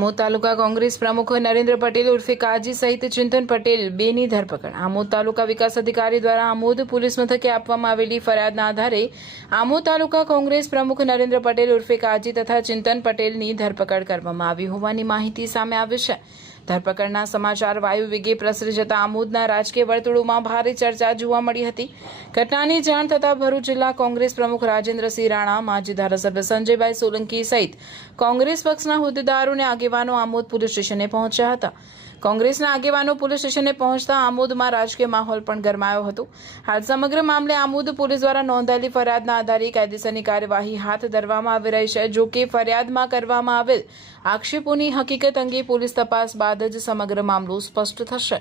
આમોદ તાલુકા કોંગ્રેસ પ્રમુખ નરેન્દ્ર પટેલ ઉર્ફે કાજી સહિત ચિંતન પટેલ બેની ધરપકડ। આમોદ તાલુકા વિકાસ અધિકારી દ્વારા આમોદ પોલીસ મથકે આપવામાં આવેલી ફરિયાદના આધારે આમોદ તાલુકા કોંગ્રેસ પ્રમુખ નરેન્દ્ર પટેલ ઉર્ફે કાજી તથા ચિંતન પટેલની ધરપકડ કરવામાં આવી હોવાની માહિતી સામે આવી છે। ધરપકડના સમાચાર વાયુ વેગે પ્રસરી જતા આમોદના રાજકીય વર્તુળોમાં ભારે ચર્ચા જોવા મળી હતી। ઘટનાની જાણ થતાં ભરૂચ જિલ્લા કોંગ્રેસ પ્રમુખ રાજેન્દ્રસિંહ રાણા, માજી ધારાસભ્ય સંજયભાઈ સોલંકી સહિત કોંગ્રેસ પક્ષના હોદ્દેદારો અને આગેવાનો આમોદ પોલીસ સ્ટેશને પહોંચ્યા હતા। કોંગ્રેસના આગેવાનો પોલીસ સ્ટેશને પહોંચતા આમોદમાં રાજકીય માહોલ પણ ગરમાયો હતો। હાલ સમગ્ર મામલે આમોદ પોલીસ દ્વારા નોંધાયેલી ફરિયાદના આધારે કાયદેસરની કાર્યવાહી હાથ ધરવામાં આવી રહી છે। જો કે ફરિયાદમાં કરવામાં આવેલ આક્ષેપોની હકીકત અંગે પોલીસ તપાસ બાદ જ સમગ્ર મામલો સ્પષ્ટ થશે।